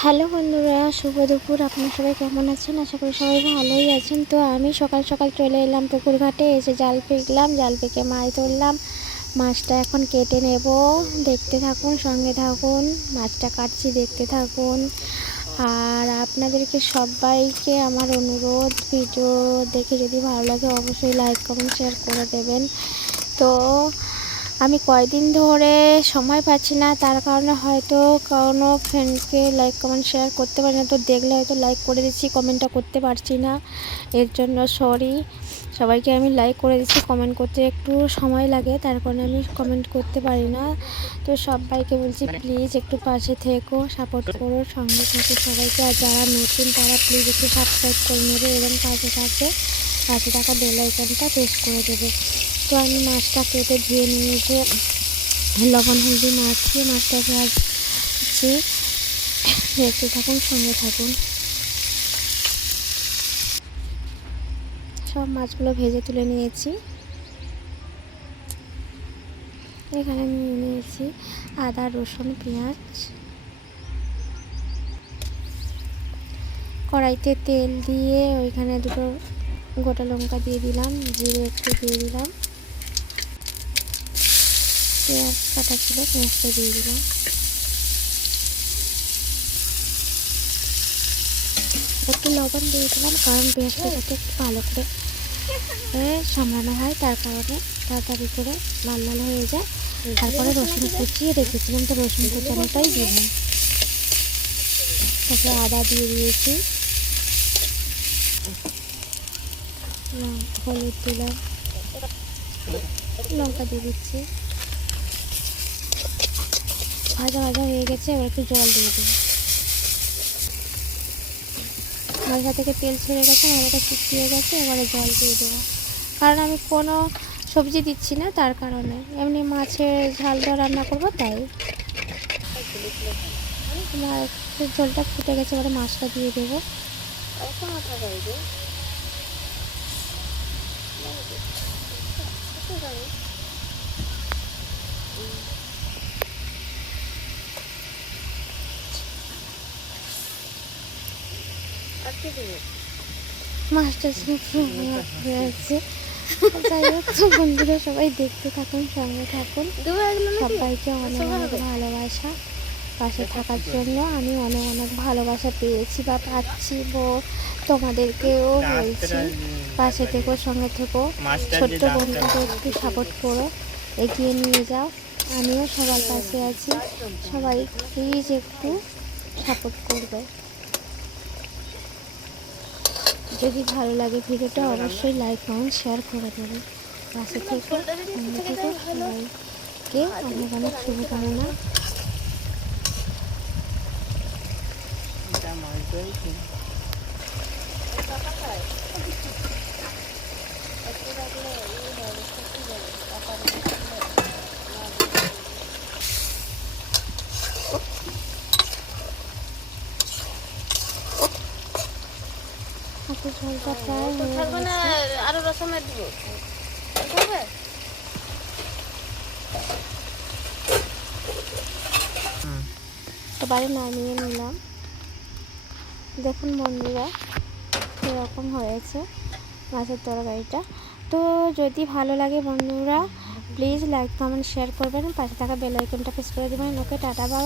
Hello বন্ধুরা, শুভ দুপুর। আপনারা সবাই কেমন আছেন? আশা করি সবাই ভালোই আছেন। তো আমি সকাল সকাল চলে এলাম পুকুর ঘাটে, এসে জাল ফেললাম, জাল ফেঁকে মাছ ধরলাম। মাছটা এখন কেটে নেব, দেখতে থাকুন, সঙ্গে থাকুন। মাছটা কাটছি, দেখতে থাকুন। আর আপনাদেরকে সবাইকে আমার অনুরোধ, ভিডিও দেখে যদি ভালো লাগে অবশ্যই লাইক কমেন্ট শেয়ার করে দেবেন। তো আমি কয়দিন ধরে সময় পাচ্ছি না, তার কারণে হয়তো কোনো ফ্রেন্ডকে লাইক কমেন্ট শেয়ার করতে পারি না। তো দেখলে হয়তো লাইক করে দিচ্ছি, কমেন্টটা করতে পারছি না, এর জন্য সরি। সবাইকে আমি লাইক করে দিচ্ছি, কমেন্ট করতে একটু সময় লাগে, তার কারণে আমি কমেন্ট করতে পারি না। তো সবাইকে বলছি প্লিজ একটু পাশে থেকো, সাপোর্ট করো, সঙ্গে থেকো সবাইকে। আর যারা নতুন তারা প্লিজ একটু সাবস্ক্রাইব করে নেবে এবং পাশে থাকা বেল আইকনটা প্রেস করে দেবে। তো আমি মাছটা কেটে ধুয়ে নিয়ে এসে লবণ হলদি মাখিয়ে মাছটা ভাজছি, দেখতে থাকুন, সঙ্গে থাকুন। সব মাছগুলো ভেজে তুলে নিয়েছি। এখানে নিয়ে নিয়েছি আদা রসুন পেঁয়াজ। কড়াইতে তেল দিয়ে ওইখানে দুটো গোটা লঙ্কা দিয়ে দিলাম, জিরে একটু দিয়ে দিলাম, পেঁয়াজ কাটা ছিল পেঁয়াজটা দিয়ে দিলাম। একটু লবণ দিয়ে দিলাম, কারণ পেঁয়াজটা যাতে একটু ভালো করে সামলানো হয়, তার কারণে তাড়াতাড়ি করে লাল লাল হয়ে যায়। তারপরে রসুন কুচিয়ে রেখেছিলাম, তো রসুন কুচানোটাই দিলাম। তারপরে আদা দিয়ে দিয়েছি, হলুদ দিলাম, লঙ্কা দিয়ে দিচ্ছি। ভাজা ভাজা হয়ে গেছে, এবার একটু জল দিয়ে দিই। মাথা থেকে তেল ছেড়ে গেছে, মাথাটা শুকিয়ে গেছে, এবারে জল দিয়ে দেবো। কারণ আমি কোনো সবজি দিচ্ছি না, তার কারণে এমনি মাছের ঝাল দিয়ে রান্না করবো, তাই। আমার ঝোলটা ফুটে গেছে, এবারে মাছটা দিয়ে দেবো। মাছটা হয়ে আছে। যাই হোক, বন্ধুরা সবাই দেখতে থাকুন, সঙ্গে থাকুন। সবাইকে অনেক অনেক ভালোবাসা, পাশে থাকার জন্য আমি অনেক অনেক ভালোবাসা পেয়েছি বা পাচ্ছি। তোমাদেরকেও বলছি পাশে থেকো, সঙ্গে থেকো, ছোট্ট বন্ধুকে একটু সাপোর্ট করো, এগিয়ে নিয়ে যাও। আমিও সবার পাশে আছি, সবাই প্লিজ একটু সাপোর্ট করবে। যদি ভালো লাগে ভিডিওটা অবশ্যই লাইক কমেন্ট শেয়ার করে দেবে। পাশে থেকে সঙ্গে থেকে সবাইকে অনেক অনেক শুভকামনা। হাতের ঝোলটা প্রায় হয়ে গেছে। আরো রসমের দিব, এবারে নামিয়ে নিলাম। দেখুন বন্ধুরা এরকম হয়েছে মাছের তরকারিটা। তো যদি ভালো লাগে বন্ধুরা প্লিজ লাইক কমেন্ট শেয়ার করবেন, পাশে থাকা বেল আইকনটা প্রেস করে দেবেন। ওকে, টাটা, বাই।